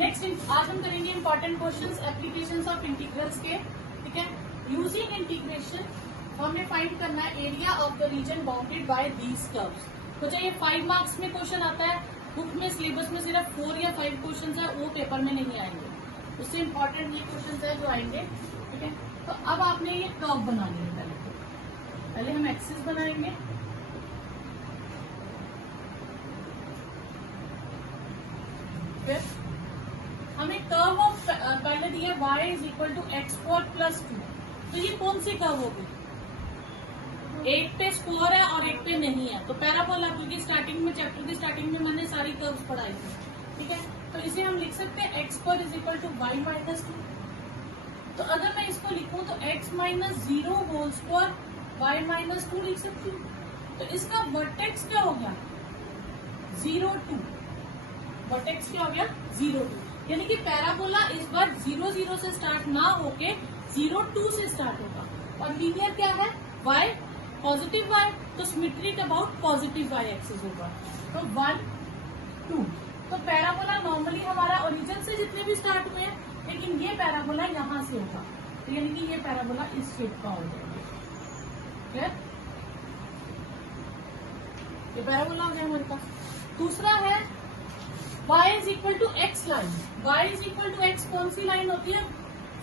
Next आज हम करेंगे important questions applications of integrals के। ठीक है, यूजिंग इंटीग्रेशन हमें फाइंड करना है area of the region bounded bye these curves. तो चाहिए 5 मार्क्स में क्वेश्चन आता है, बुक में सिलेबस में सिर्फ 4 या 5 क्वेश्चन है, वो पेपर में नहीं आएंगे, उससे इंपॉर्टेंट ये क्वेश्चन है जो आएंगे। ठीक है, तो अब आपने ये कर्व बनानी है। पहले हम एक्सिस बनाएंगे, फिर हमें कर्व ऑफ पहले दिया y is equal to x² plus 2। तो ये कौन सी कर्व होगी? एक पे स्क्वायर है और एक पे नहीं है, तो पैराबोला, क्योंकि स्टार्टिंग में चैप्टर की स्टार्टिंग में मैंने सारी कर्व्स पढ़ाई थी। ठीक है, तो इसे हम लिख सकते हैं x² is equal to y minus 2। तो अगर मैं इसको लिखूं तो x minus 0 whole square y minus 2 लिख सकती हूँ। तो इसका वर्टेक्स क्या हो गया? 0 2। वर्टेक्स क्या हो गया? 0 2। यानी कि पैराबोला इस बार 0 0 से स्टार्ट ना होके 0 2 से स्टार्ट होगा। और लीनियर क्या है? y पॉजिटिव y, तो symmetric about positive y axis होगा। तो 1 2। तो पैराबोला नॉर्मली हमारा ओरिजिन से जितने भी स्टार्ट हुए हैं, लेकिन ये पैराबोला यहाँ से होगा, तो यानी कि ये पैराबोला इस शेप का हो जाएगा। ये पैराबोला हो गया हमारे पास। दूसरा है y is equal to x line. y is equal to x कौन सी लाइन होती है?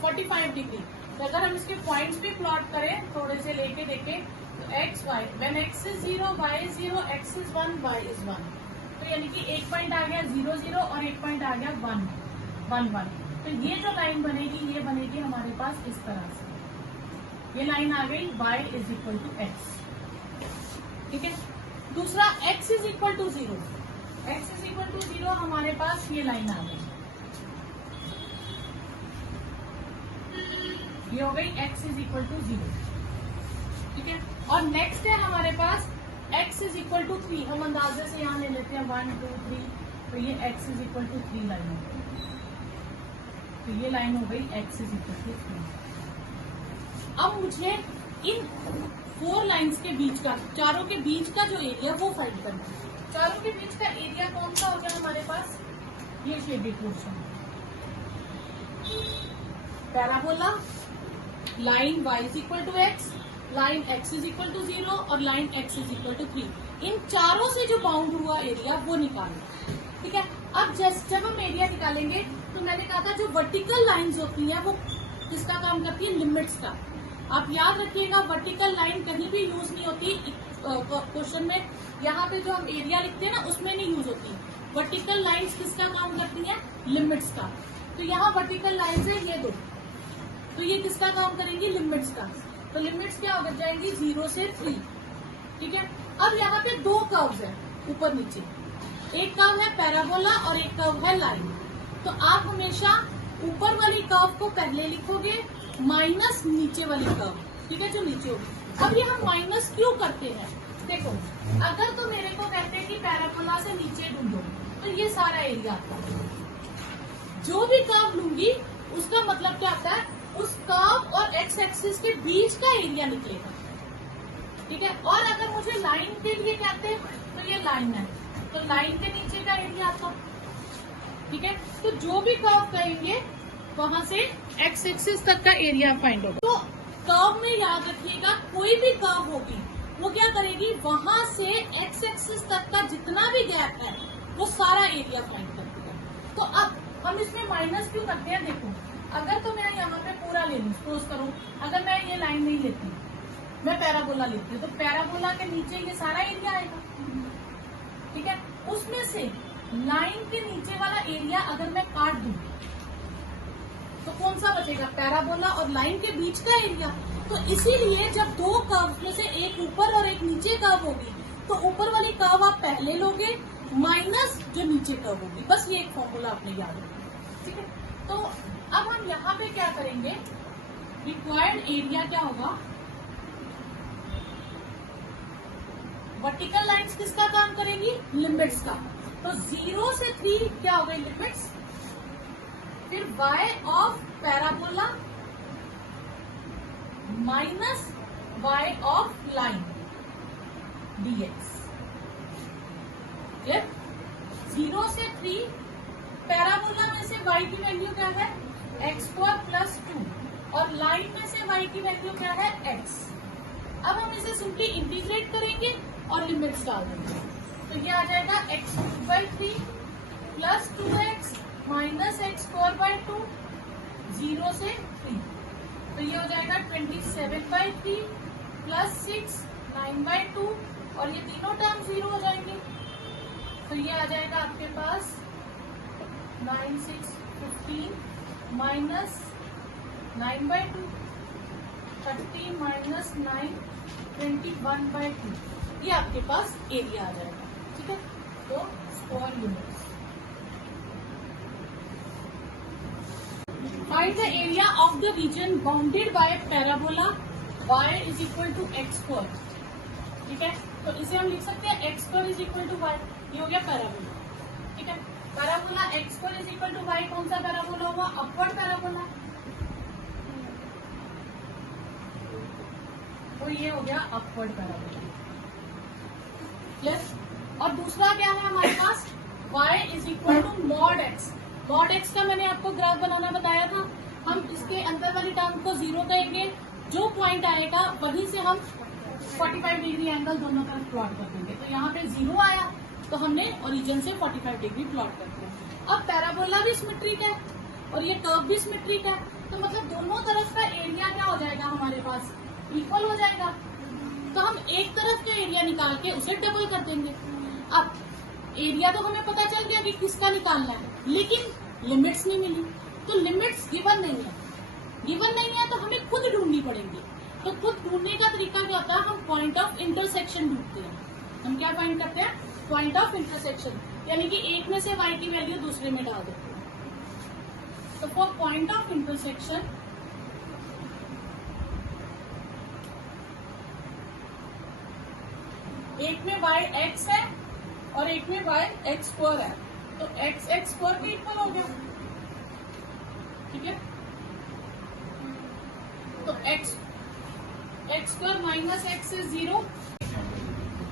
45 डिग्री। तो अगर हम इसके पॉइंट्स भी प्लॉट करें, थोड़े से लेके देखें, तो x y, when x is 0 y is 0, x is 1 y is 1। तो यानी कि एक पॉइंट आ गया 0 0 और एक पॉइंट आ गया 1 1 1। तो ये जो लाइन बनेगी, ये बनेगी हमारे पास इस तरह से। ये लाइन आ गई y is equal to x. ठीक है, दूसरा x is equal to 0। x is equal to 0 हमारे पास ये लाइन आ गई, ये हो गई x इज इक्वल टू 0। ठीक है, और नेक्स्ट है हमारे पास x इज इक्वल टू 3। हम अंदाजे से यहाँ ले लेते हैं 1 2 3, तो ये x is equal to 3 line हो गई। तो ये लाइन हो गई x इज इक्वल टू 3। अब मुझे इन 4 लाइंस के बीच का, चारों के बीच का जो एरिया वो फाइंड करना है। चारों के बीच का एरिया कौन सा हो गया हमारे पास? ये shaded portion. Parabola, line y is equal to x, line x is equal to 0 और line x is equal to 3। इन चारों से जो बाउंड हुआ एरिया वो निकालें। ठीक है, अब जब हम एरिया निकालेंगे, तो मैंने कहा था जो वर्टिकल लाइंस होती हैं वो किसका काम करती है? लिमिट्स का। आप याद रखिएगा, वर्टिकल लाइन कहीं भी यूज नहीं होती क्वेश्चन में। यहाँ पे जो हम एरिया लिखते हैं ना, उसमें नहीं यूज होती। वर्टिकल लाइंस किसका काम करती हैं? लिमिट्स का। तो यहाँ वर्टिकल लाइंस है ये 2, तो ये किसका काम करेंगी? लिमिट्स का। तो लिमिट्स क्या हो जाएंगी? 0 से 3। ठीक है, अब यहाँ पे 2 कर्व्स है ऊपर नीचे, एक कर्व है पैराबोला और एक कर्व है लाइन। तो आप हमेशा ऊपर वाली कर्व को पहले लिखोगे माइनस नीचे वाली कर्व। ठीक है, जो नीचे होगी। अब ये हम माइनस क्यों करते हैं? देखो, अगर तो मेरे को कहते हैं कि पैराबोला से नीचे ढूंढो, तो ये सारा एरिया आता है। जो भी कर्व लूंगी उसका मतलब क्या आता है? उस कर्व और एक्स एक्सिस के बीच का एरिया निकलेगा। ठीक है, और अगर मुझे लाइन के लिए कहते हैं, तो ये लाइन है, तो लाइन के नीचे का एरिया आता। ठीक है, तो जो भी कर्व कहेंगे वहां से एक्स एक्सिस तक का एरिया फाइंड होगा। तो कर्व में याद रखिएगा, कोई भी कर्व होगी वो क्या करेगी? वहां से एक्स एक्सिस तक का जितना भी गैप है वो सारा एरिया फाइंड करती है। तो अब हम इसमें माइनस क्यों करते हैं? देखो, अगर तो मैं यहाँ पे पूरा ले लूँ, सपोज करूँ, अगर मैं ये लाइन नहीं लेती, मैं पैराबोला लेती हूँ, तो पैराबोला के नीचे ये सारा एरिया आएगा। ठीक है, उसमें से लाइन के नीचे वाला एरिया अगर मैं काट दूं, तो कौन सा बचेगा? पैराबोला और लाइन के बीच का एरिया। तो इसीलिए जब 2 कर्व में से एक ऊपर और एक नीचे कर्व होगी, तो ऊपर वाली कर्व आप पहले लोगे माइनस जो नीचे कर्व होगी। बस ये एक फॉर्मूला आपने याद रखना। ठीक है, तो अब हम यहाँ पे क्या करेंगे? रिक्वायर्ड एरिया क्या होगा? वर्टिकल लाइंस किसका काम करेंगी? लिमिट्स का। तो 0 से 3 क्या हो गई? लिमिट्स। फिर y of parabola minus y of line dx। 0 से 3 पैराबोला में से y की वैल्यू क्या है x² प्लस 2 और लाइन में से y की वैल्यू क्या है x। अब हम इसे सिंपली इंटीग्रेट करेंगे और लिमिट्स डाल देंगे, तो ये आ जाएगा x3 plus 2x minus x²/2 0 से 3, तो ये हो जाएगा 27/3 प्लस 6 9/2 और ये तीनों टर्म 0 हो जाएंगे, तो ये आ जाएगा आपके पास 9 6 15 माइनस 9/2 30 माइनस 9 21/2, ये आपके पास एरिया आ जाएगा। ठीक है, तो square units. Find the area of the region bounded by parabola y is equal to x²। ठीक है, तो इसे हम लिख सकते हैं x² is equal to y, ये हो गया पैराबोला। ठीक है, parabola x² is equal to y कौन सा पैराबोला हुआ, अपवर्ड पैराबोला, तो ये हो गया अपवर्ड पैराबोला। यस, और दूसरा क्या है हमारे पास y is equal to mod x। Mod x का मैंने आपको ग्राफ बनाना बताया था, हम इसके अंदर वाली टर्म को 0 कहेंगे, जो पॉइंट आएगा वहीं से हम 45 डिग्री एंगल दोनों तरफ प्लॉट कर देंगे, तो यहाँ पे 0 आया तो हमने ओरिजिन से 45 डिग्री प्लॉट कर दिया। अब पैराबोला भी सिमेट्रिक है और ये कर्व भी सिमेट्रिक है, तो मतलब दोनों तरफ का एरिया क्या हो जाएगा हमारे पास, इक्वल हो जाएगा, तो हम एक तरफ का एरिया निकाल के उसे डबल कर देंगे। अब एरिया तो हमें पता चल गया कि किसका निकालना है, लेकिन लिमिट्स नहीं मिली, तो लिमिट्स गिवन नहीं है, गिवन नहीं है तो हमें खुद ढूंढनी पड़ेगी। तो खुद ढूंढने का तरीका क्या होता है, हम पॉइंट ऑफ इंटरसेक्शन ढूंढते हैं। हम क्या फाइंड करते हैं, पॉइंट ऑफ इंटरसेक्शन, यानी कि एक में से y की वैल्यू दूसरे में डाल देते हैं। तो फॉर पॉइंट ऑफ इंटरसेक्शन एक में y x है और एक में y x² है, तो x² भी इक्वल हो गया। ठीक है, तो x² माइनस x इज 0,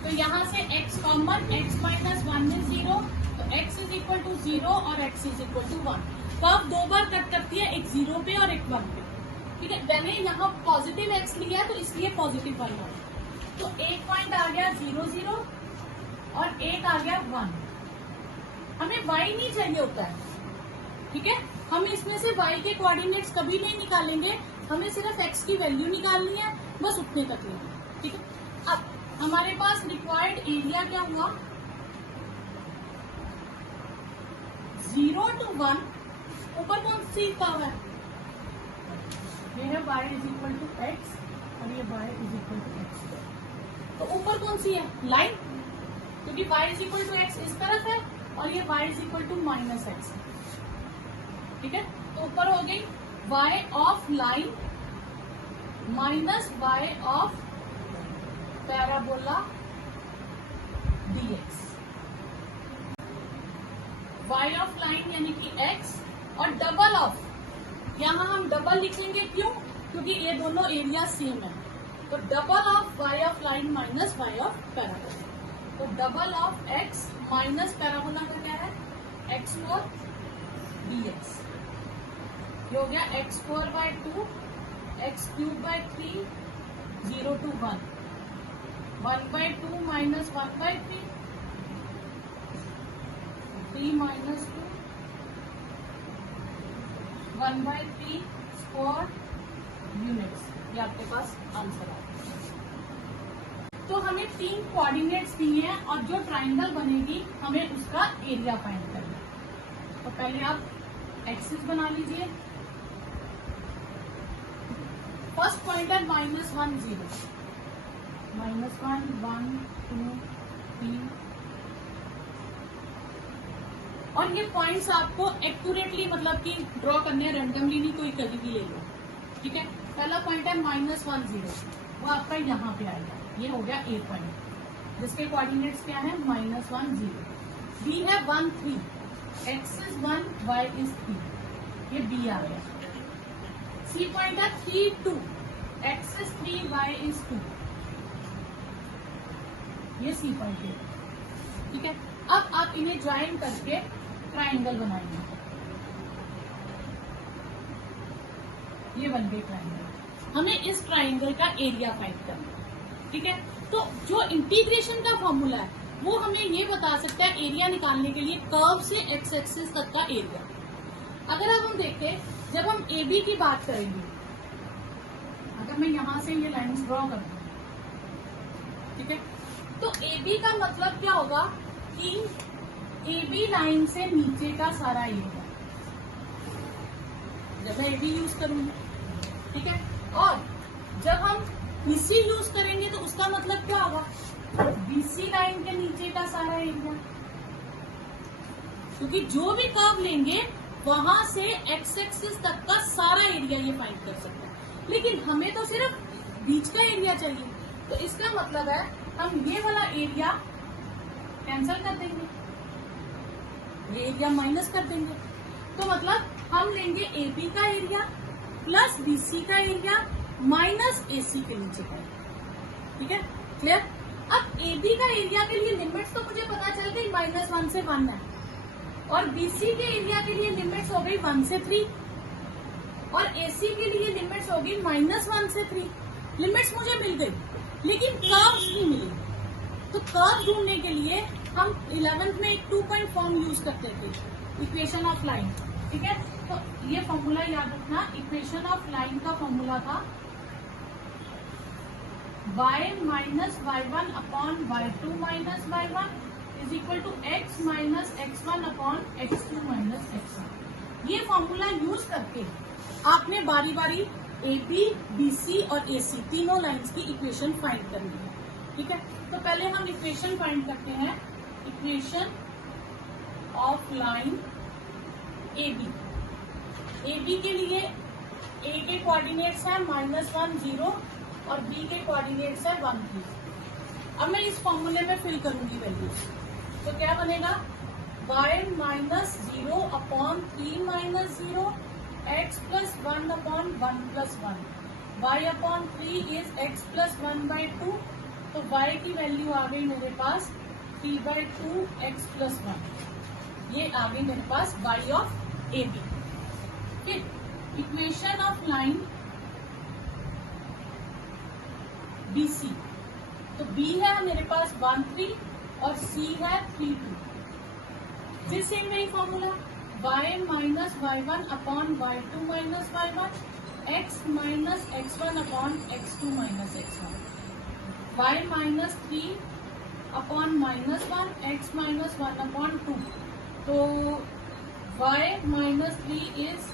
तो यहाँ से x common, x minus 1 is 0, तो x इज इक्वल टू 0 और x इज इक्वल टू 1। तो आप दो बार कट करती है, एक 0 पे और एक 1 पे। ठीक है, मैंने यहाँ पॉजिटिव x लिया है तो इसलिए पॉजिटिव 1 है, तो एक पॉइंट आ गया 0 0 और एक आ गया 1। हमें y नहीं चाहिए होता है, ठीक है, हम इसमें से y के कोऑर्डिनेट्स कभी नहीं निकालेंगे, हमें सिर्फ x की वैल्यू निकालनी है, बस उतने तक लेंगे। ठीक है, अब हमारे पास रिक्वायर्ड एरिया क्या हुआ, 0 to 1, ऊपर कौन सी कर्व है, ये है y is equal to x और ये y is equal to x², तो ऊपर कौन सी है लाइन, क्योंकि y is equal to x इस तरफ है और ये y is equal to minus x। ठीक है, तो ऊपर हो गई y of line minus y of parabola dx, y of line यानी कि x और डबल ऑफ, यहाँ हम डबल लिखेंगे क्यों, क्योंकि ये दोनों एरिया सेम है, तो double of y of line minus y of parabola, तो double of x minus parabola का क्या है x² dx, ये हो गया x²/2 x³ 0 to 1 1/2 minus 1/3 3 minus 2 1/3 square units, ये आपके पास आंसर आ गया। तो हमें 3 कोऑर्डिनेट्स दिए हैं और जो ट्राइंगल बनेगी हमें उसका एरिया फाइंड करना है। तो पहले आप एक्सिस बना लीजिए, फर्स्ट पॉइंट है -1 0, -1 1 2 3, और ये पॉइंट्स आपको एक्यूरेटली मतलब कि ड्रॉ करने हैं, रैंडमली नहीं, कोई कभी भी ले लो। ठीक है, पहला पॉइंट है -1 0, वो आपका यहाँ पे आएगा, ये हो गया ए पॉइंट जिसके कोऑर्डिनेट्स क्या है -1 0। बी है 1 3, x इज 1 y इज 3, ये बी आ गया। सी पॉइंट है 3 2, x इज 3 y इज 2, ये सी पॉइंट है। ठीक है, अब आप इन्हें ज्वाइन करके ट्राइंगल बनाएंगे। ये बन गई ट्राइंगल। हमें इस ट्राइंगल का एरिया फाइंड करना है, ठीक है। तो जो इंटीग्रेशन का फॉर्मूला है वो हमें ये बता सकता है एरिया निकालने के लिए कर्व से एक्स एक्सिस तक का एरिया। अगर अब हम देखें, जब हम ए बी की बात करेंगे, अगर मैं यहां से ये लाइन्स ड्रॉ कर दूं, ठीक है, तो ए बी का मतलब क्या होगा कि ए बी लाइन से नीचे का सारा एरिया, जब मैं ए बी यूज करूंगी, ठीक है। और जब हम बीसी यूज करेंगे तो उसका मतलब क्या होगा, बीसी लाइन के नीचे का सारा एरिया, क्योंकि जो भी कर्व लेंगे वहां से एक्स एक्सिस तक का सारा एरिया ये फाइंड कर सकते हैं। लेकिन हमें तो सिर्फ बीच का एरिया चाहिए, तो इसका मतलब है हम ये वाला एरिया कैंसिल कर देंगे, ये एरिया माइनस कर देंगे। तो मतलब हम लेंगे ए बी का एरिया प्लस बी सी का एरिया माइनस ए सी के नीचे का, ठीक है, क्लियर। अब ए बी का एरिया के लिए लिमिट्स तो मुझे पता चल गई -1 से 1 है, और बीसी के एरिया के लिए लिमिट्स हो गई 1 से 3, और एसी के लिए लिमिट्स हो गई -1 से 3। लिमिट्स मुझे मिल गई, लेकिन कर्व नहीं मिली। तो कर्व ढूंढने के लिए हम 11th में एक 2 पॉइंट फॉर्म यूज करते थे, इक्वेशन ऑफ लाइन, ठीक है। तो ये फॉर्मूला याद रखना, इक्वेशन ऑफ लाइन का फॉर्मूला था y minus y1 upon y2 minus y1 is equal to x minus x1 upon x2 minus x1। ये फॉर्मूला यूज करके आपने बारी बारी ए बी बी सी और ए सी तीनों लाइंस की इक्वेशन फाइंड करनी है, ठीक है। तो पहले हम इक्वेशन फाइंड करते हैं, equation of line A B के लिए ए के कोऑर्डिनेट्स है -1 0 और बी के कोऑर्डिनेट्स है 1 3। अब मैं इस फॉर्मूले में फिल करूंगी वैल्यूज, तो क्या बनेगा y minus 0 upon 3 minus 0 x plus 1 upon 1 plus 1, y upon 3 is x plus 1/2। तो y की वैल्यू आ गई मेरे पास 3/2 x प्लस 1, ये आ गई मेरे पास y ऑफ ए बी। फिर equation of line B C, तो b है मेरे पास 1 3 और c है 3 2। फिर सेम वही formula y minus y1 upon y2 minus y1, x minus x1 upon x2 minus x1, y minus 3 upon -1, x minus 1 upon 2। तो y minus 3 is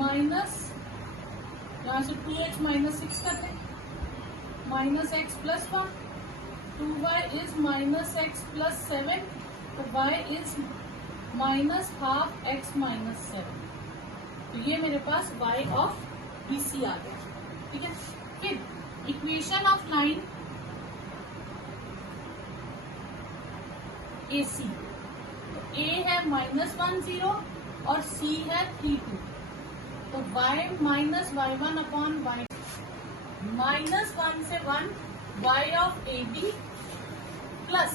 minus, यहाँ से 2x माइनस 6 करते हैं, minus x plus 1, 2y is minus x plus 7, तो y is minus half x minus 7। तो ये मेरे पास y ऑफ बी सी आ गया, ठीक है। फिर इक्वेशन ऑफ लाइन ए सी, तो a है -1 0 और c है 3 2। तो y minus y1 upon y -1 से 1 y of A B plus,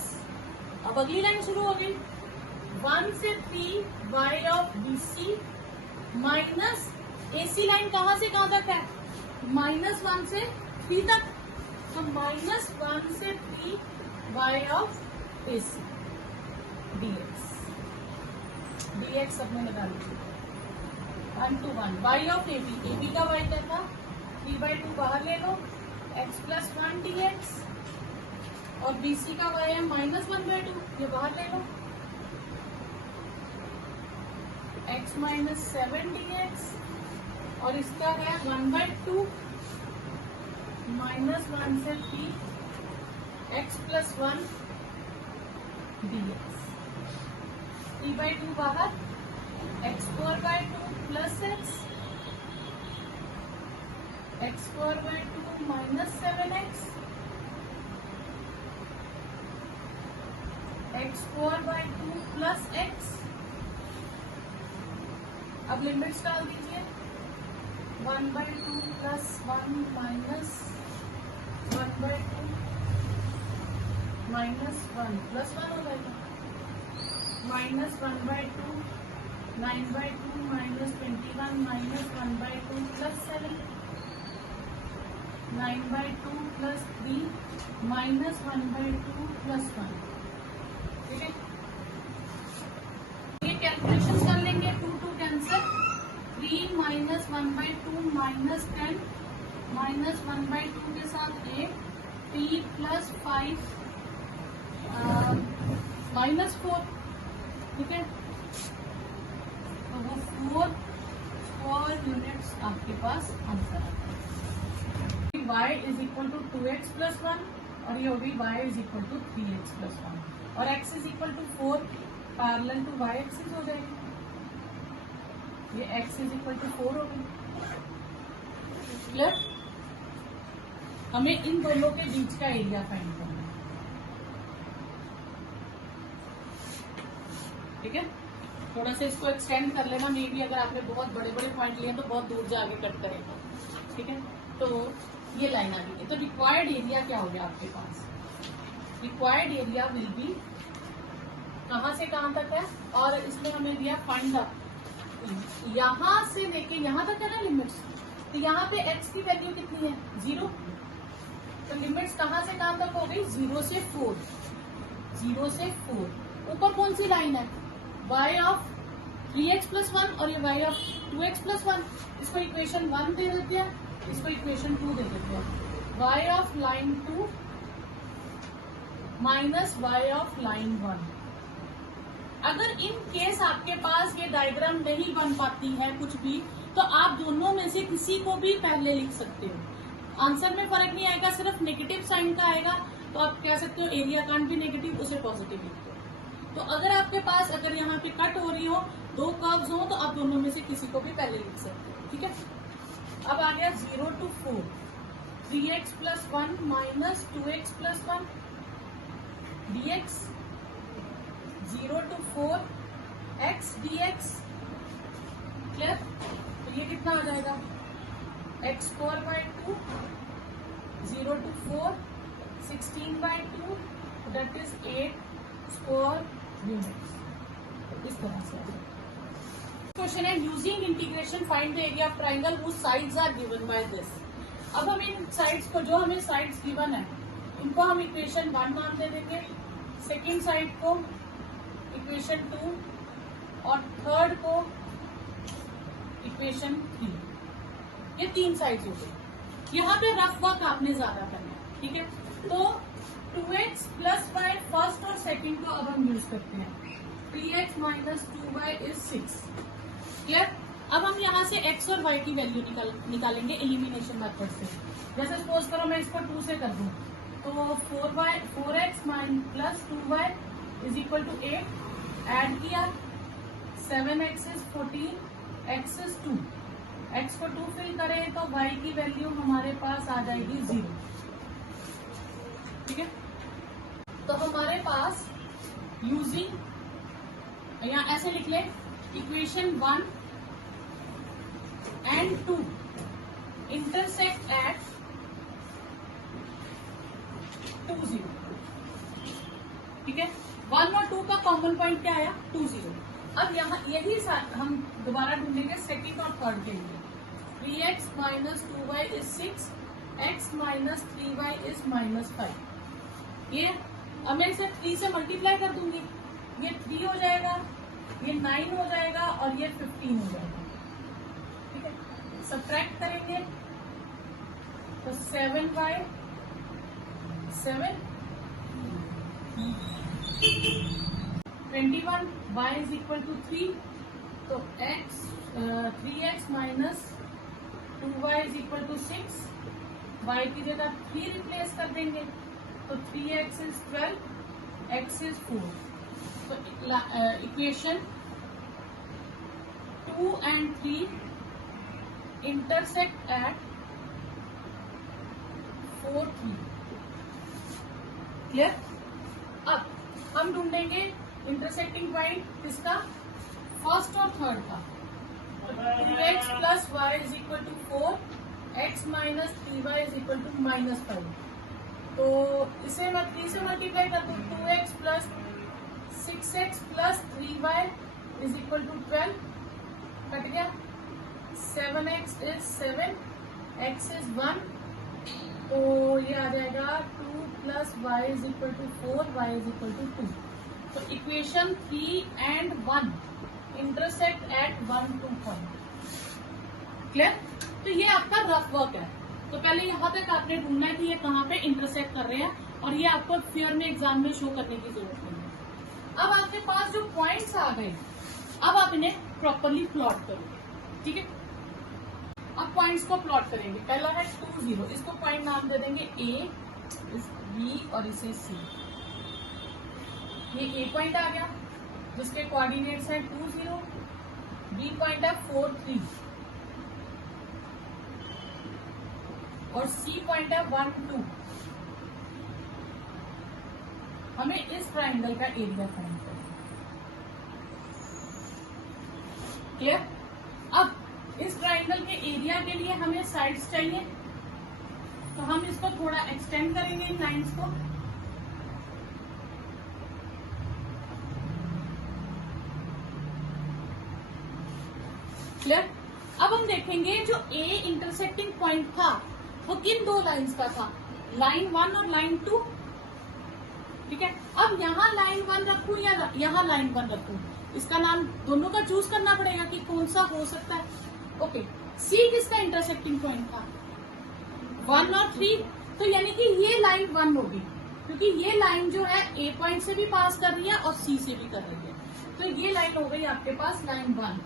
अब अगली लाइन शुरू हो गई 1 से 3 y of B C minus A C line कहां से कहां तक है, -1 से 3 तक, तो -1 से 3 y of A C dx सबने लगा लीजिए 1 to 1 y of A B का y क्या था 3/2 बाहर ले लो, x प्लस 1 dx, और बी सी का y है -1/2, ये बाहर ले लो, x माइनस 7 dx, और इसका है 1/2 -1 से 3 x प्लस 1 dx, 3/2 बाहर, x² plus x² minus 7x, x² plus x। अब लिमिट्स डाल दीजिए, 1/2 प्लस 1 माइनस 1/2 माइनस 1 प्लस 1 हो जाएगा, -1/2 9/2 -21 1 minus 1/2 plus 7, 9/2 plus 3 minus 1/2 plus 1। ठीक है, ये कैलकुलेशन कर लेंगे। 2 2 कैंसिल, 3 माइनस 1/2 माइनस 10 माइनस 1/2 के साथ 8 3 प्लस 5 माइनस 4। ठीक है, तो वो 4 यूनिट्स आपके पास आंसर आता है। y is equal to 2x plus 1 और ये होगी y is equal to 3x plus 1 और x is equal to 4 parallel to y axis हो जाएगी। ये x इज इक्वल टू 4 होगी। क्लियर? हमें इन दोनों के बीच का एरिया फाइंड करना है। ठीक है, थोड़ा सा इसको एक्सटेंड कर लेना। मे भी अगर आपने बहुत बड़े बड़े पॉइंट लिए तो बहुत दूर जाके कट करेगा। ठीक है, तो ये लाइन आ गई। तो रिक्वायर्ड एरिया क्या हो गया आपके पास? रिक्वायर्ड एरिया विल बी कहां से कहां तक है, और इसमें हमें दिया फाइंड द, यहां से लेके यहां तक है ना लिमिट्स। तो यहाँ पे x की वैल्यू कितनी है? 0। तो लिमिट्स कहां से कहां तक हो गई? 0 से 4। 0 से 4 ऊपर कौन सी लाइन है? y ऑफ 3x प्लस 1 और ये y ऑफ 2x प्लस 1। इसको इक्वेशन 1 दे देते हैं, इसको इक्वेशन 2 दे देते हैं। y of line 2 minus y of line 1। अगर इन केस आपके पास ये डायग्राम नहीं बन पाती है कुछ भी, तो आप दोनों में से किसी को भी पहले लिख सकते हो। आंसर में फर्क नहीं आएगा, सिर्फ नेगेटिव साइन का आएगा। तो आप कह सकते हो एरिया कांट भी नेगेटिव, उसे पॉजिटिव लिखते हो। तो अगर आपके पास अगर यहाँ पे कट हो रही हो, 2 कर्व्स हो, तो आप दोनों में से किसी को भी पहले लिख सकते हो। ठीक है, अब आ गया 0 to 4, 3x plus 1 minus 2x plus 1 dx, 0 to 4 x dx। Clear? तो ये कितना आ जाएगा? x² 2, 0 to 4 16/2 that is 8 square units. इस तरह से क्वेश्चन है, using integration find the area of triangle whose sides are given by this. अब हम इन साइड्स को, जो हमें साइड्स गिवन है, इनको हम इक्वेशन 1 नाम दे देंगे, सेकेंड साइड को इक्वेशन 2 और थर्ड को इक्वेशन 3। ये 3 साइड्स हो गई। यहाँ पे रफ वर्क आपने ज्यादा करना है। ठीक है, तो 2x प्लस y फर्स्ट और सेकंड को अब हम यूज करते हैं। 3x minus 2y is 6। Clear? अब हम यहाँ से x और y की वैल्यू निकालेंगे एलिमिनेशन मेथड से। जैसे सपोज करो मैं इसको 2 से कर दूं, तो 4x plus 2y is equal to 8। Add किया, 7x is 14, x is 2। x को 2 फिल करें तो y की वैल्यू हमारे पास आ जाएगी 0। ठीक है, तो हमारे पास यूजिंग, या ऐसे लिख ले, इक्वेशन 1 एंड 2 इंटरसेक्ट एट 2 0। ठीक है, 1 और 2 का कॉमन पॉइंट क्या आया? 2 0। अब यहाँ यही हम दोबारा ढूंढेंगे सेकेंड और थर्ड के लिए। 3x minus 2y is 6, x minus 3y is minus 5। ये अब मैं इसे 3 से मल्टीप्लाई कर दूंगी, ये 3 हो जाएगा, ये 9 हो जाएगा और ये 15 हो जाएगा। ठीक है, सब्ट्रैक्ट करेंगे तो 7y 7 21, y is equal to 3। तो 3x minus 2y is equal to 6, y की जगह 3 रिप्लेस कर देंगे, तो 3x इज 12, x इज 4। तो equation 2 and 3 intersect at 4 3। Clear? अब हम ढूंढेंगे इंटरसेक्टिंग पॉइंट किसका? फर्स्ट और थर्ड का। 2x plus y is equal to 4, x minus 3y is equal to minus 5। तो इसे मैं 3 से मल्टीप्लाई कर दूं, 2x plus 6x plus 3y is equal to 12। Cut गया, 7x इज 7, x इज 1, तो ये आ जाएगा 2 plus y is equal to 4, y is equal to 2। तो equation 3 and 1 intersect at 1, 2 point. Clear? तो ये आपका रफ वर्क है। तो पहले यहाँ तक आपने ढूंढना है कि ये कहाँ पे इंटरसेक्ट कर रहे हैं, और ये आपको फियर में एग्जाम में शो करने की जरूरत नहीं है। अब आपके पास जो पॉइंट्स आ गए, अब आप इन्हें प्रॉपरली प्लॉट करोगे। ठीक है, अब पॉइंट्स को प्लॉट करेंगे। पहला है 2, 0, इसको पॉइंट नाम दे देंगे A, B और इसे C। ये A पॉइंट आ गया जिसके कोऑर्डिनेट्स हैं 2, 0, B पॉइंट है 4, 3 और C पॉइंट है 1, 2। हमें इस ट्राइंगल का एरिया फाइंड करना है। क्लियर? अब इस ट्राइंगल के एरिया के लिए हमें साइड्स चाहिए, तो हम इसको थोड़ा एक्सटेंड करेंगे इन लाइंस को। क्लियर? अब हम देखेंगे जो A इंटरसेक्टिंग पॉइंट था वो किन दो लाइंस का था, लाइन 1 और लाइन 2। ठीक है, अब यहाँ लाइन 1 रखूं या यहाँ लाइन 1 रखूं, इसका नाम दोनों का चूज करना पड़ेगा कि कौन सा हो सकता है। ओके, C किसका इंटरसेक्टिंग पॉइंट था, 1 और 3, तो यानी कि ये लाइन 1 होगी, क्योंकि ये लाइन जो है A पॉइंट से भी पास कर रही है और C से भी कर रही है। तो ये लाइन हो गई आपके पास line 1,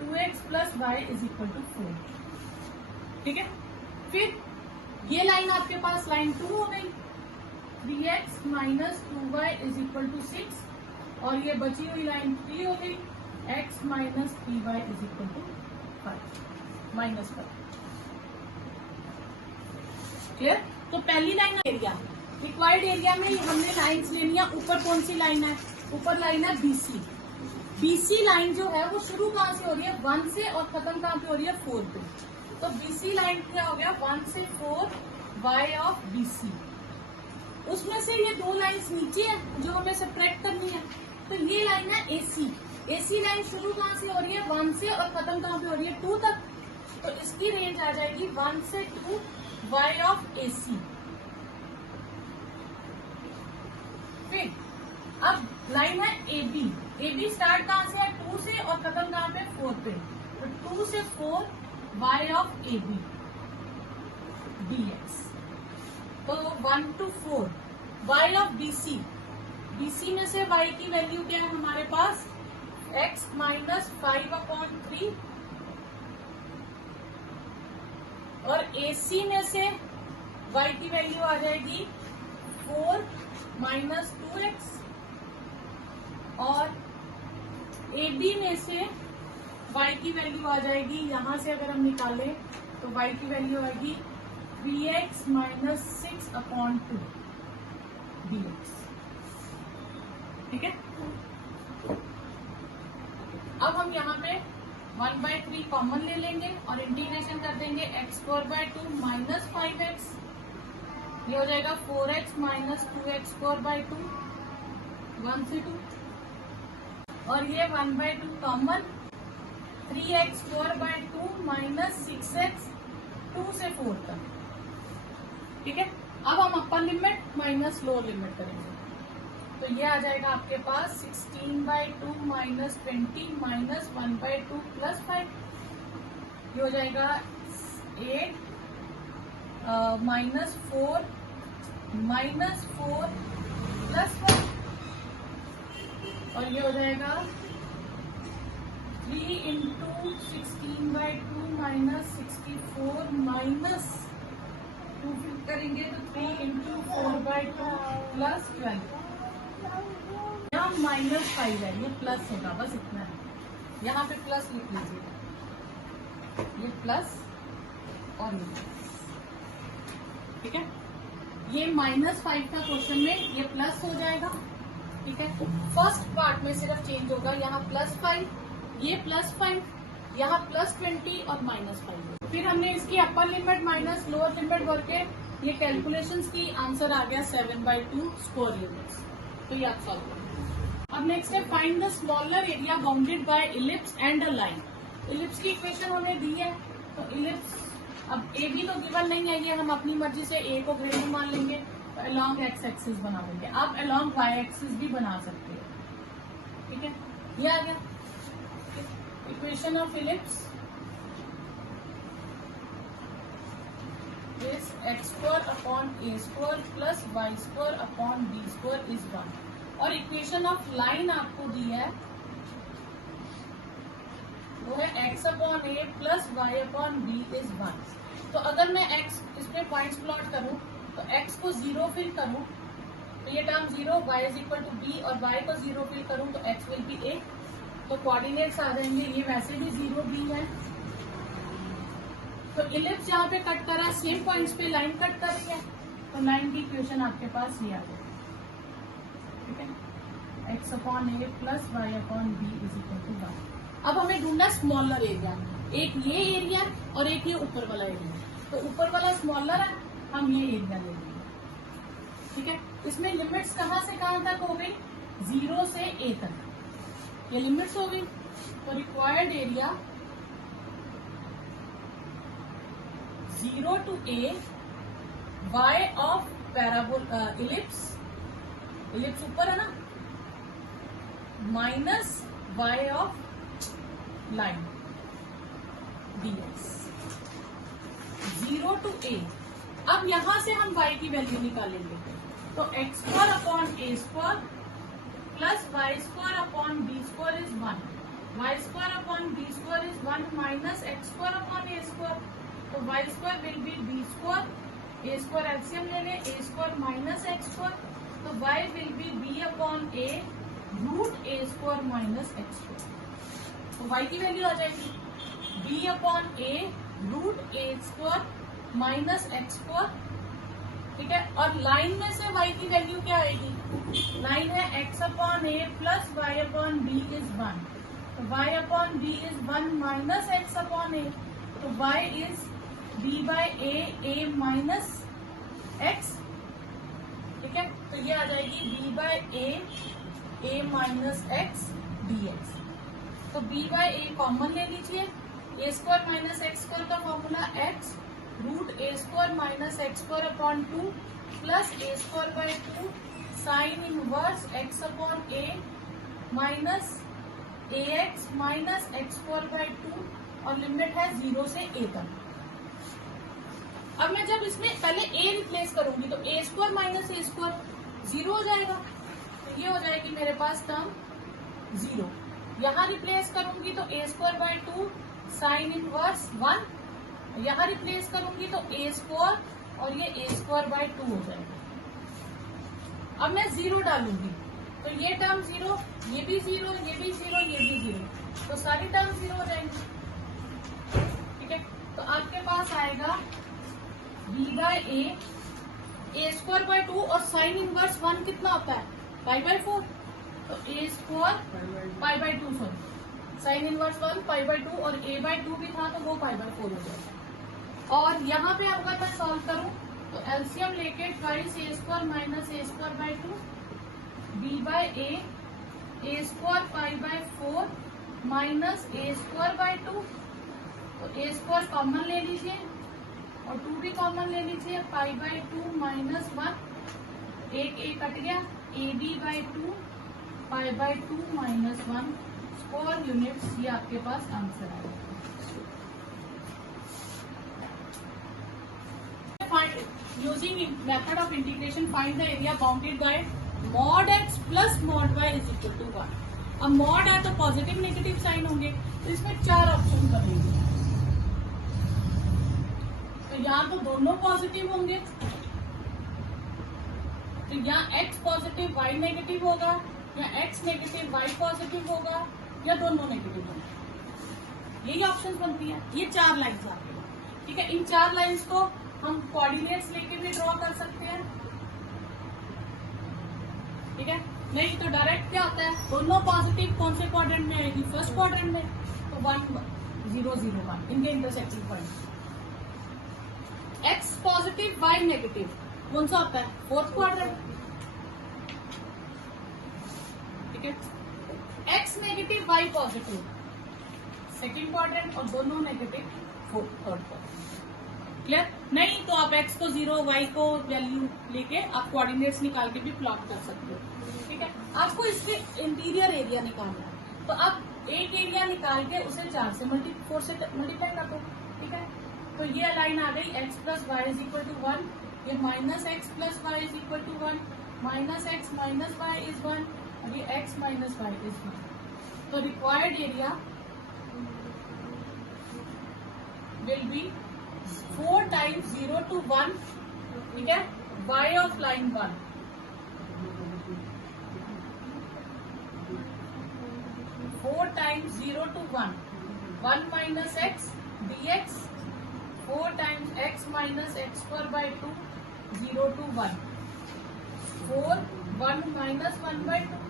2x plus y is equal to 4। ठीक है, फिर ये लाइन आपके पास लाइन 2 हो गई, 3x minus 2y is equal to 6, और ये बची हुई लाइन 3 हो गई, x minus 3y is equal to 5, minus 5। Clear? तो पहली लाइन एरिया, रिक्वायर्ड एरिया में हमने लाइन्स लेनी है। ऊपर कौन सी लाइन है, ऊपर लाइन है BC। BC लाइन जो है वो शुरू कहाँ से हो रही है, 1 से, और खत्म कहाँ पे हो रही है, 4 पे। तो BC लाइन क्या हो गया, 1 से 4 y ऑफ BC। उसमें से ये दो लाइन्स नीचे है जो हमें सेपरेट करनी है, तो ये लाइन है AC। AC लाइन शुरू कहाँ से हो रही है, 1 से, और खत्म कहाँ पे हो रही है, 2 तक। तो इसकी रेंज आ जाएगी 1 से 2 y ऑफ AC। फिर अब लाइन है AB। AB स्टार्ट कहाँ से है, 2 से, और खत्म कहाँ पे, 4 पे। तो 2 से 4 y ऑफ AB dx। तो 1 to 4 y of BC। BC में से y की वैल्यू क्या है हमारे पास, x माइनस 5/3, और AC में से y की वैल्यू आ जाएगी 4 माइनस 2x, और AB में से y की वैल्यू आ जाएगी, यहां से अगर हम निकालें तो y की वैल्यू आएगी 3x माइनस 6/2 dx। ठीक है, अब हम यहाँ पे 1/3 कॉमन ले लेंगे और इंटीग्रेशन कर देंगे x²/2 माइनस 5x, ये हो जाएगा 4x माइनस 2x²/2, 1 से 2, और ये 1/2 कॉमन, 3x²/2 माइनस 6x, 2 से 4 तक। ठीक है, अब हम upper limit minus lower limit करेंगे, तो ये आ जाएगा आपके पास 16/2 माइनस 20 माइनस 1/2 प्लस 5, ये हो जाएगा 8 माइनस 4 माइनस 4 प्लस 1, और ये हो जाएगा 3 इंटू 16/2 माइनस 64 माइनस 2 करेंगे तो 3 इंटू 4/2 प्लस 12। यहाँ माइनस 5 है, ये प्लस होगा, बस इतना है, यहाँ पे प्लस लिख लीजिए, ये प्लस और ये प्लस। ठीक है, ये -5 का क्वेश्चन में ये प्लस हो जाएगा। ठीक है, फर्स्ट पार्ट में सिर्फ चेंज होगा, यहाँ +5, ये +5, यहाँ +20 और -5। फिर हमने इसकी upper limit minus lower limit करके ये कैलकुलेशंस की, आंसर आ गया 7/2 स्क्वायर यूनिट्स। तो ये आप सॉल्व करेंगे। अब नेक्स्ट है find the smaller area bounded by ellipse and a line. Ellipse की इक्वेशन हमें दी है, तो इलिप्स अब ए भी तो गिवन नहीं है, ये हम अपनी मर्जी से ए को ग्रेड मान लेंगे, तो अलोंग एक्स एक्सिस बना देंगे। आप अलोंग वाई एक्सिस भी बना सकते हो, ठीक है। ये आ गया equation of ellipse is x square upon a square plus y square upon b square is 1। और इक्वेशन ऑफ लाइन आपको दी है वो है x upon a plus y upon b is 1। तो अगर मैं एक्स इसमें पॉइंट्स प्लॉट करूं तो एक्स को 0 फिल करूं तो ये term 0, y is equal to b, और वाई को 0 फिल करूं तो एक्स विल बी ए। तो कोऑर्डिनेट्स आ जाएंगे, ये वैसे भी 0 बी है। तो इलिप्स जहाँ पे कट कर रहा है सेम पॉइंट्स पे लाइन कट कर रही है, तो लाइन की इक्वेशन आपके पास ये आ गई, ठीक है। X upon a plus y upon b is equal to 1। अब हमें ढूंढना स्मॉलर एरिया, एक ये एरिया और एक ये ऊपर वाला एरिया। तो ऊपर वाला स्मॉलर है, हम ये एरिया ले लेंगे, ठीक है। इसमें लिमिट्स कहाँ से कहाँ तक हो गई, 0 से a तक ये लिमिट्स हो गई। तो required area 0 to a y of पैराबोल ellipse, ellipse ऊपर है ना, minus y of line dx 0 to a। अब यहां से हम y की वैल्यू निकालेंगे, तो x square upon a square plus y square upon b square is 1, y square upon b square is 1 minus x square upon a square. तो y square will be b square, a square LCM ले लें, a square minus x square, तो y will be b upon a root a square minus x square. तो y की value आ जाएगी b upon a root a square minus x square, ठीक है। और लाइन में से y की वैल्यू क्या आएगी, लाइन है x upon a plus y upon b is 1, तो y upon b is 1 minus x upon a, तो y is b by a minus x, ठीक है। तो ये आ जाएगी b by a minus x dx। तो b बाय ए कॉमन ले लीजिए, a square minus x square का formula x root a square minus x square upon 2 plus a square by 2 sine inverse x upon A minus A x minus x square by 2, और limit है 0 से a तक। अब मैं जब इसमें पहले a रिप्लेस करूंगी तो a square minus a square 0 हो जाएगा, तो ये हो जाएगी मेरे पास टर्म 0। यहाँ रिप्लेस करूंगी तो a square by 2 sine inverse 1, यहाँ रिप्लेस करूंगी तो ए स्क्वायर और ये ए स्क्वायर बाय 2 हो जाएगा। अब मैं 0 डालूंगी तो ये टर्म 0, ये भी 0, ये भी 0, ये भी 0, तो सारी टर्म 0 हो जाएंगी, ठीक है। तो आपके पास आएगा b by a square by 2 और साइन इनवर्स 1 कितना होता है पाई बाय 4, तो a square pi by 2, sorry sine inverse 1 pi by 2 और ए बाय 2 भी था तो वो पाई बाय 4 हो जाएगा। और यहाँ पे अगर मैं सॉल्व करूँ तो एलसीएम लेके twice a square minus a square by 2 b by a square pi by 4 minus a square by 2, तो ए स्क्वायर कॉमन ले लीजिए और 2 भी कॉमन ले लीजिए, पाई बाय 2 माइनस 1, एक ए कट गया, a b by 2 pi by 2 minus 1 square units, ये आपके पास आंसर आएगा। Using method of integration, find the area bounded by mod x plus mod y is equal to 1। अब mod है तो positive negative sign होंगे, तो इसमें 4 ऑप्शन बनेंगे। तो यहाँ तो दोनों पॉजिटिव होंगे, तो यहाँ x पॉजिटिव y नेगेटिव होगा, या x नेगेटिव y पॉजिटिव होगा, या दोनों नेगेटिव होंगे। यही ऑप्शन बनती है। ये 4 लाइन्स आपके, ठीक है। इन 4 लाइन्स को हम कोऑर्डिनेट्स लेके भी ड्रॉ कर सकते हैं, ठीक है। नहीं तो डायरेक्ट क्या होता है, दोनों पॉजिटिव कौन से क्वाड्रेंट में आएगी, फर्स्ट क्वाड्रेंट में, तो 1 0 0 1 इनके intersecting point. X positive y negative कौन सा होता है, फोर्थ क्वाड्रेंट, ठीक है। X negative y positive second quadrant और दोनों नेगेटिव थर्ड क्वाड्रेंट। क्लियर? नहीं तो आप x को 0, y को वैल्यू लेके आप कोऑर्डिनेट्स निकाल के भी प्लॉट कर सकते हो। ठीक है, आपको इसके इंटीरियर एरिया निकालना है, तो आप एक एरिया निकाल के उसे 4 से मल्टीप्लाई कर दो। ठीक है, तो ये लाइन आ गई x plus y is equal to 1, ये minus x plus y is equal to 1, minus x minus y is 1, और ये x माइनस वाई इज 1। तो required area will be 4 times 0 to 1, ठीक है, y of line 1, 4 times 0 to 1, 1 minus x dx, 4 times x minus x square by 2, 0 to 1, 4, 1 minus 1 by 2,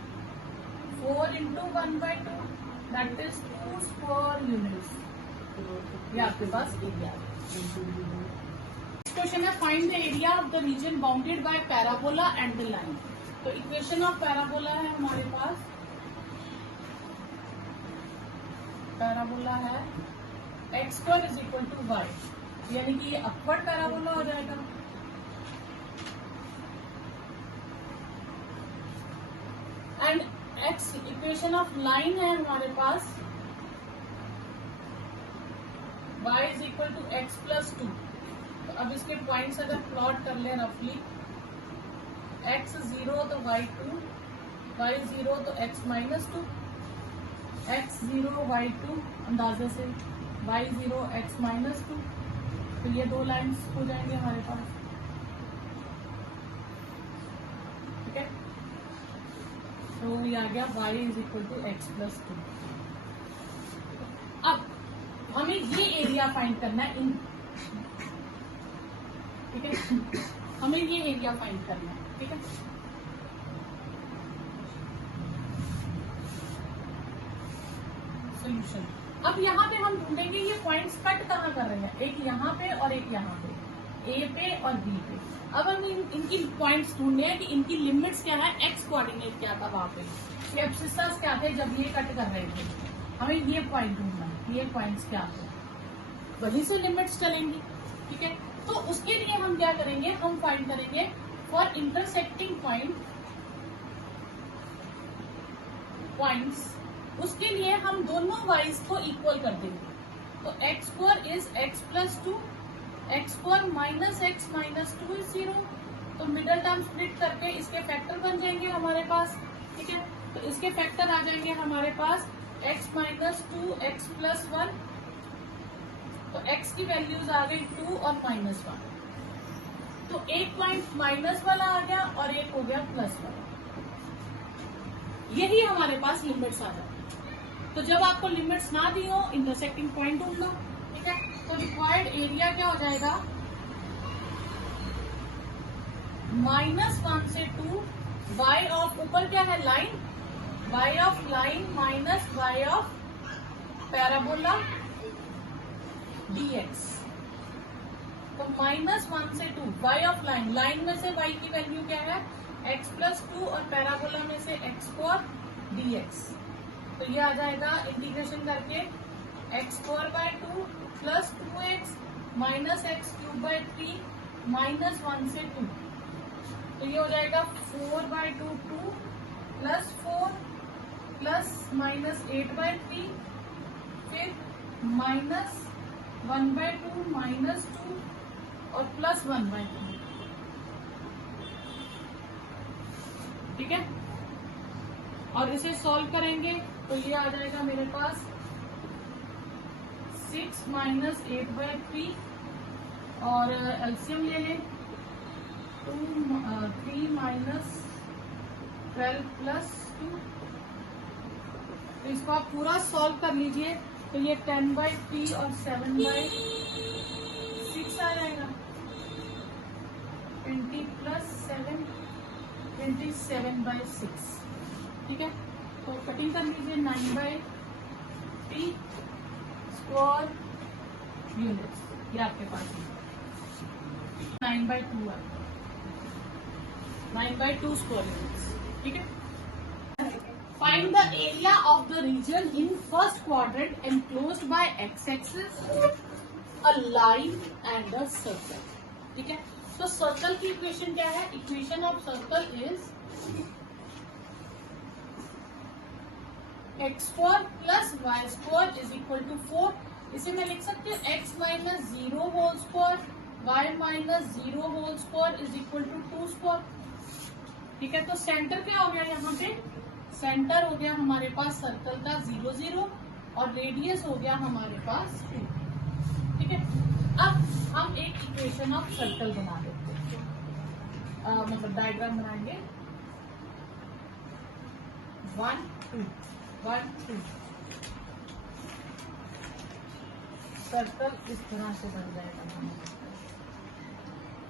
4 into 1 by 2, that is 2 square units। ये आपके पास area है। Question है find the area of the region bounded by parabola and the line. तो equation of parabola है हमारे पास, parabola है x square is equal to y, यानी कि ये अपवर्ड पैराबोला हो जाएगा। And x equation of line है हमारे पास y is equal to x plus 2। तो अब इसके पॉइंट्स अगर प्लॉट कर ले रफली, x 0 तो y 2, y 0 तो x माइनस 2, x 0 y 2 अंदाजे से, y 0 x माइनस 2। तो ये दो लाइंस हो जाएंगे हमारे पास। ठीक है, तो ये आ गया y is equal to x plus 2। अब हमें ये एरिया फाइंड करना है ठीक है, हमें ये एरिया फाइंड करना है। ठीक है, सोल्यूशन। अब यहाँ पे हम ढूंढेंगे ये पॉइंट्स कट कहाँ कर रहे हैं, एक यहाँ पे और एक यहाँ पे, ए पे और बी पे। अब हम इनकी पॉइंट्स ढूंढने हैं कि इनकी लिमिट्स क्या है, एक्स कोऑर्डिनेट क्या था वहां पे, एब्सिसस क्या थे जब ये कट कर रहे थे। हमें ये पॉइंट ढूंढना है, ये पॉइंट्स क्या थे, वहीं से लिमिट्स चलेंगी। ठीक है, तो उसके लिए हम क्या करेंगे, हम फाइंड करेंगे फॉर इंटरसेक्टिंग पॉइंट्स। उसके लिए हम दोनों वाइज को इक्वल कर देंगे। तो x square is x plus 2, x square minus x minus 2 is 0। तो मिडल टर्म स्प्लिट करके इसके फैक्टर बन जाएंगे हमारे पास। ठीक है, तो इसके फैक्टर आ जाएंगे हमारे पास x माइनस 2, एक्स प्लस 1। तो x की वैल्यूज आ गई 2 और माइनस 1। तो एक पॉइंट माइनस वाला आ गया और एक हो गया प्लस वाला। यही हमारे पास लिमिट्स आ जाती है। तो जब आपको लिमिट्स ना दी हो, इंटरसेक्टिंग पॉइंट ढूंढ लो। ठीक है, तो रिक्वायर्ड एरिया क्या हो जाएगा, -1 से 2, y ऑफ ऊपर क्या है line, y of line minus y of parabola dx। तो -1 से 2, y ऑफ लाइन, लाइन में से y की वैल्यू क्या है x प्लस 2 और पैराबोला में से x स्क्वायर dx। तो ये आ जाएगा इंटीग्रेशन करके x square by 2 plus 2x minus x cube by 3 minus 1 से 2। तो ये हो जाएगा 4 by 2 2 plus 4 plus minus 8 by 3, फिर माइनस 1 बाय 2 माइनस 2 और प्लस 1 बाय 2। ठीक है, और इसे सॉल्व करेंगे तो ये आ जाएगा मेरे पास 6 माइनस 8 बाय 3 और एलसीएम ले लें 3 माइनस 12 प्लस 2। तो इसको आप पूरा सॉल्व कर लीजिए। तो ये 10 बाई 3 और 7 बाई 6 आ जाएगा। 20 प्लस 7 27 बाई 6। ठीक है, तो कटिंग कर लीजिए 9 बाई 3 स्क्वायर यूनिट्स, ये आपके पास 9 बाई 2 है, 9 बाई 2 स्क्वायर यूनिट्स। ठीक है, Find the area of the region in first quadrant enclosed by x-axis, a line and a circle. ठीक है, तो सर्कल की इक्वेशन क्या है? Equation of circle is x² plus y² is equal to 4. इसे मैं लिख सकती हूँ x minus 0 whole square y minus 0 whole square is equal to 2 square. ठीक है, तो सेंटर क्या हो गया यहाँ पे? सेंटर हो गया हमारे पास सर्कल का 0 0 और रेडियस हो गया हमारे पास 2. ठीक है, अब हम एक इक्वेशन ऑफ सर्कल बना देते हैं, मतलब डायग्राम बनाएंगे. 1 2 1 2 सर्कल इस तरह से बन जाएगा.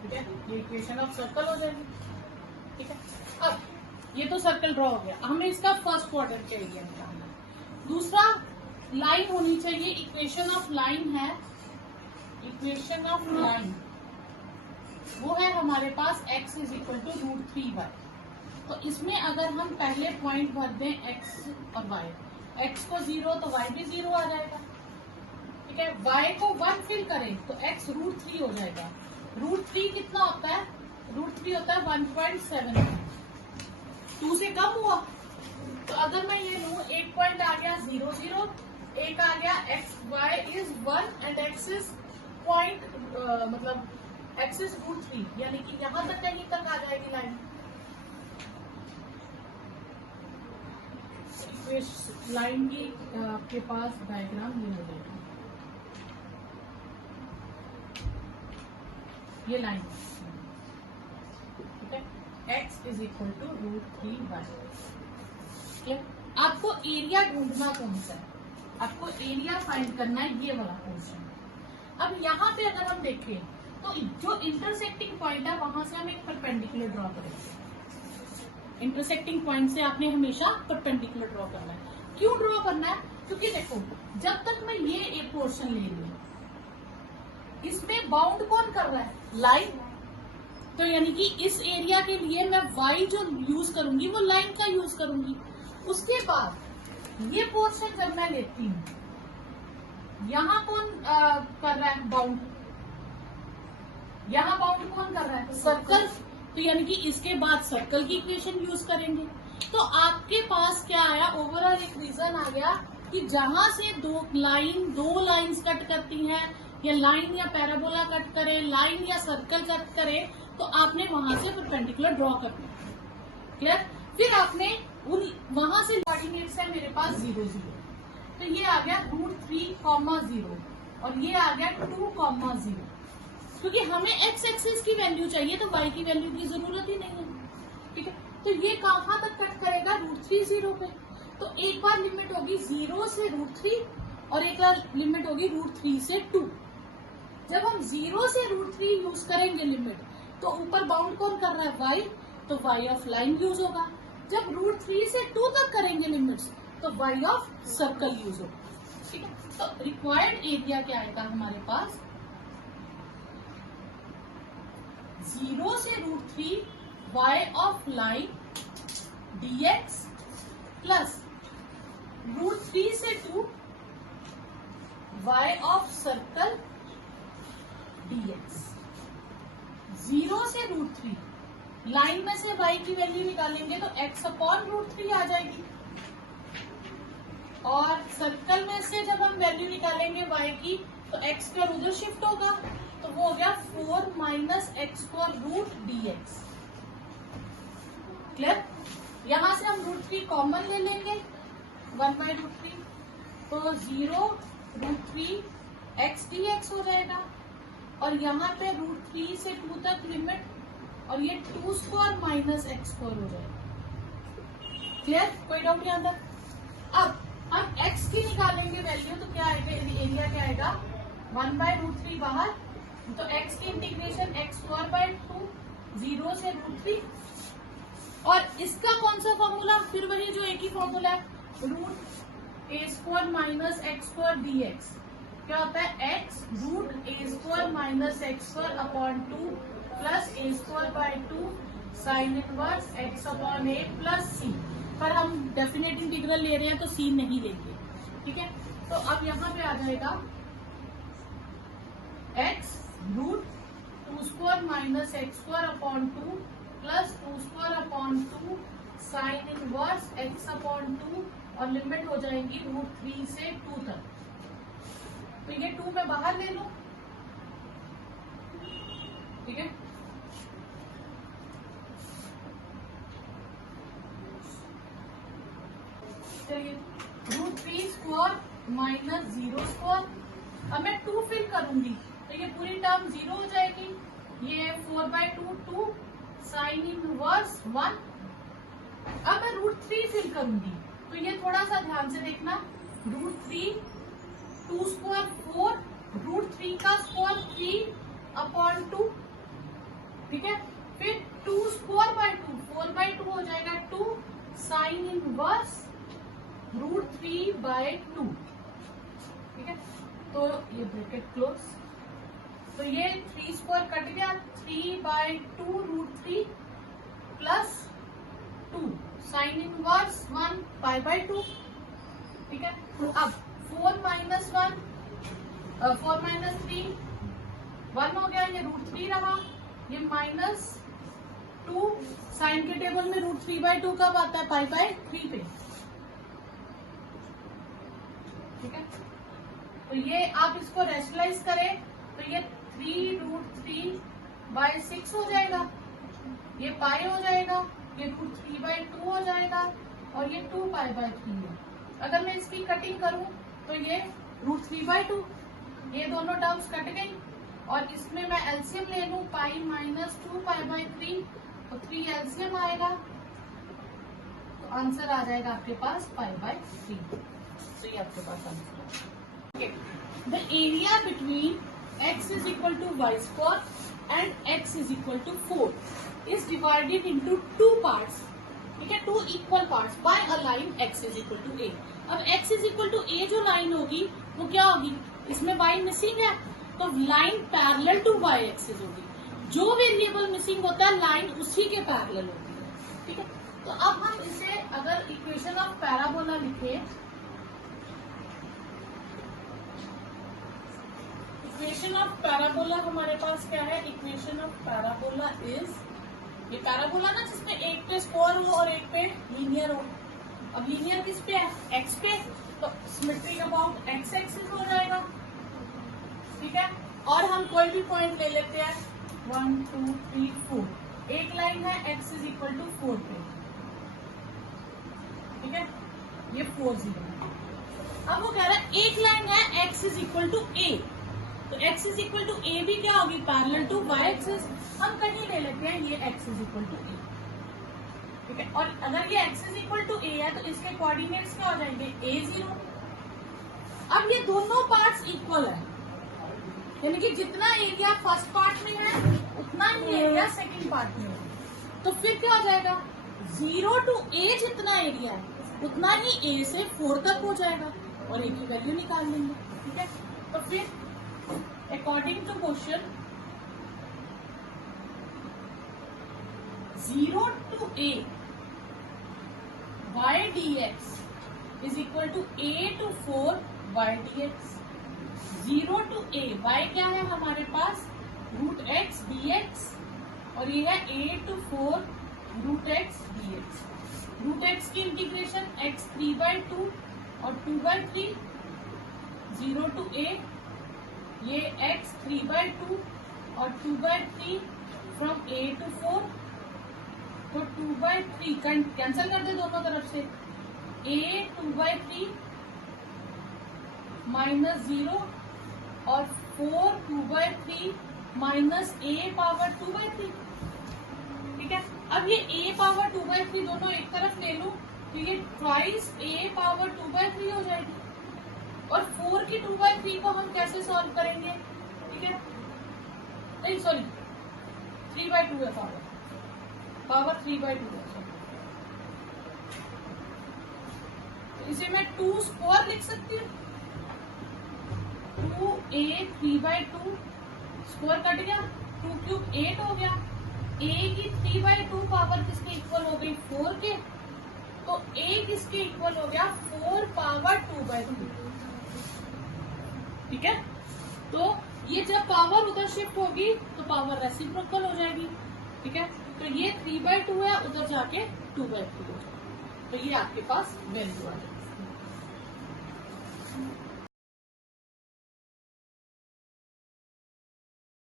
ठीक है, ये इक्वेशन ऑफ सर्कल हो जाएगी. ठीक है, अब ये तो सर्कल ड्रॉ हो गया. हमें इसका फर्स्ट क्वाड्रेंट का एरिया निकालना है. दूसरा लाइन होनी चाहिए. इक्वेशन ऑफ लाइन है, इक्वेशन ऑफ लाइन वो है हमारे पास x is equal to √3y. तो इसमें अगर हम पहले पॉइंट भर दें x और y, x को 0 तो y भी 0 आ जाएगा. ठीक है, y को 1 फिल करें तो x √3 हो जाएगा. √3 कितना होता है? √3 होता है 1.7. 2 से कम हुआ. तो अगर मैं ये लूं, एक पॉइंट आ गया 0 0, एक आ गया x y is 1 and x is point, मतलब x इज √3, यानी कि यहां तक कहीं तक आ जाएगी लाइन. लाइन की आपके पास डायग्राम ये हो जाएगा. ये लाइन, ठीक है, x is equal to √3y. आपको एरिया ढूंढना कौन सा है? आपको एरिया फाइंड करना है, ये वाला पोर्शन. अब यहाँ पे अगर हम देखें तो जो इंटरसेक्टिंग पॉइंट है वहां से हम एक परपेंडिकुलर ड्रॉ करेंगे. इंटरसेक्टिंग पॉइंट से आपने हमेशा परपेंडिकुलर ड्रॉ करना है. क्यों ड्रॉ करना है? क्योंकि देखो, जब तक मैं ये एक पोर्शन ले लूं, इसमें बाउंड कौन कर रहा है? लाइन. तो यानी कि इस एरिया के लिए मैं y जो यूज करूंगी वो लाइन का यूज करूंगी. उसके बाद ये पोर्शन जब मैं लेती हूँ, यहाँ कौन कर रहा है बाउंड? यहाँ बाउंड कौन कर रहा है? सर्कल. तो यानी कि इसके बाद सर्कल की इक्वेशन यूज करेंगे. तो आपके पास क्या आया? ओवरऑल एक रीजन आ गया कि जहां से दो लाइंस कट करती हैं, या लाइन या पैराबोला कट करे, लाइन या सर्कल कट करे, तो आपने वहां से परपेंडिकुलर ड्रॉ करना. क्लियर? फिर आपने वहां से कोऑर्डिनेट्स है मेरे पास 0 0, तो ये आ गया √3, 0 और ये आ गया 2, 0. क्योंकि हमें x एक्सिस की वैल्यू चाहिए तो y की वैल्यू की जरूरत ही नहीं है. ठीक है, तो ये कहाँ तक कट करेगा? √3 0 पे. तो एक बार लिमिट होगी 0 से √3 और एक बार लिमिट होगी √3 से 2. जब हम 0 से √3 यूज करेंगे लिमिट, तो ऊपर बाउंड कौन कर रहा है? y. तो y ऑफ लाइन यूज होगा. जब √3 से 2 तक करेंगे लिमिट्स, तो y ऑफ सर्कल यूज होगा. ठीक है, तो रिक्वायर्ड एरिया क्या आएगा हमारे पास? 0 से √3 y of line dx plus √3 से 2 y ऑफ सर्कल dx. 0 से √3 लाइन में से y की वैल्यू निकालेंगे तो x अपॉन √3 आ जाएगी, और सर्कल में से जब हम वैल्यू निकालेंगे y की तो x का उधर शिफ्ट होगा, तो वो हो गया 4 माइनस x²√dx. क्लियर? यहां से हम √3 कॉमन ले लेंगे, 1/√3, तो 0 √3 x dx हो जाएगा. और यहाँ पे √3 से 2 तक लिमिट, और ये 2² माइनस x² हो जाएगा. क्लियर? कोई डाउट नहीं आता? अब हम x की निकालेंगे वैल्यू, तो क्या आएगा? एरिया क्या आएगा? 1/√3 बाहर, तो x की इंटीग्रेशन x²/2, 0 से √3. और इसका कौन सा फॉर्मूला? फिर वही जो एक ही फॉर्मूला है, √a² माइनस x² dx. क्या होता है? x √a² minus x² upon 2 plus a² by 2 sine inverse x upon a plus c. पर हम डेफिनेट इंटीग्रल ले रहे हैं तो c नहीं लेंगे, ठीक है। तो अब यहाँ पे आ जाएगा x root 2 square minus x square upon 2 plus 2 square upon 2 sine inverse x upon 2 और लिमिट हो जाएंगी √3 से 2 तक। तो ये 2 मैं बाहर ले लूं, ठीक है। चलिए √3 स्क्वायर माइनस 0 स्क्वायर। अब मैं 2 फिल करूंगी तो ये पूरी टर्म 0 हो जाएगी। ये 4/2 2 साइन इनवर्स 1। अब मैं √3 फिल करूंगी तो ये थोड़ा सा ध्यान से देखना, √3 2 स्क्वायर 4 √3 का स्क्वायर 3 अपॉन 2, ठीक है। फिर 2 स्क्वायर बाय 2 4/2 हो जाएगा 2 साइन इनवर्स √3/2, ठीक है। तो ये ब्रैकेट क्लोज, तो ये 3 स्क्वायर कट गया, 3/2 √3 प्लस 2 साइन इनवर्स 1 π/2, ठीक है। अब 4 माइनस 3 1 हो गया, ये √3 रहा, ये माइनस 2 साइन के टेबल में √3/2 कब आता है π/3 पे, ठीक है। तो ये आप इसको रेशनलाइज करें तो ये 3√3/6 हो जाएगा, ये पाई हो जाएगा, ये √3/2 हो जाएगा और ये 2 π/3 है। अगर मैं इसकी कटिंग करूं तो ये √3/2, ये दोनों टर्म्स कट गई और इसमें मैं एलसीएम ले लूं, पाई माइनस 2 π/3 तो 3 एलसीएम आएगा, तो आंसर आ जाएगा आपके पास π/3। तो ये आपके पास आंसर है। The area between x is equal to y square and x is equal to 4 is divided into 2 parts, ठीक है, 2 equal parts by a line x is equal to a। अब x is equal to a जो line होगी वो क्या होगी, इसमें y missing है तो line parallel to y axis होगी। जो वेरिएबल मिसिंग होता है लाइन उसी के पैरेलल होती है, ठीक है। तो अब हम इसे अगर इक्वेशन ऑफ पैराबोला लिखे, इक्वेशन ऑफ पैराबोला हमारे पास क्या है, इक्वेशन ऑफ पैराबोला इज, ये पैराबोला ना जिसमें एक पे स्क्वायर हो और एक पे लीनियर हो। अब लीनियर किस पे है, एक्स पे, तो सिमेट्री अबाउट एक्स एक्सिस हो जाएगा, ठीक है। और हम कोई भी पॉइंट ले लेते हैं 1 2 3 4, एक लाइन है एक्स इज इक्वल टू 4 पे, ठीक है, ये 4 0। अब वो कह रहा है एक लाइन है एक्स इज इक्वल टू ए, तो x इज इक्वल टू ए भी क्या होगी, पैरेलल टू y एक्सिस। हम कहीं ले लेते हैं ये x इज इक्वल टू ए, ठीक है। और अगर ये x इज इक्वल टू ए है तो इसके कोऑर्डिनेट्स क्या हो जाएंगे, a0। अब ये दोनों पार्ट्स इक्वल है, यानी कि जितना एरिया फर्स्ट पार्ट में है उतना ही एरिया सेकंड पार्ट में है। तो फिर क्या हो जाएगा, 0 to a जितना एरिया है उतना ही a से 4 तक हो जाएगा और a की वैल्यू निकाल लेंगे, ठीक है। तो फिर according to question 0 to a y dx is equal to a to 4 y dx। 0 to a y क्या है हमारे पास, √x dx और ये है a to 4 √x dx। √x की इंटीग्रेशन x 3/2 और 2/3, 0 to a ये x 3/2 और 2/3 फ्रॉम a to 4, तो 2/3 कैंसिल कर दे दोनों तरफ से, a 2/3 माइनस 0 और 4 2/3 माइनस a पावर 2/3, ठीक है। अब ये a पावर 2/3 दोनों एक तरफ ले लूं तो ये ट्वाइस a पावर 2/3 हो जाएगी और 4 की 2/3 को हम कैसे सॉल्व करेंगे, ठीक है, नहीं सॉरी 3/2 है, पावर 3/2 है, तो इसे मैं 2 स्क्वायर लिख सकती हूँ, 2a 3/2 स्क्वायर कट गया, 2 क्यूब 8 हो गया, a की 3/2 पावर किसके इक्वल हो गई, 4 के, तो a किसके इक्वल हो गया 4 पावर 2/3। ठीक है, तो ये जब पावर उधर शिफ्ट होगी तो पावर रेसिप्रोकल हो जाएगी। ठीक है, तो ये 3/2 है, उधर जाके 2/3 हो जाएगा। तो ये आपके पास वैल्यू आ जाएगी।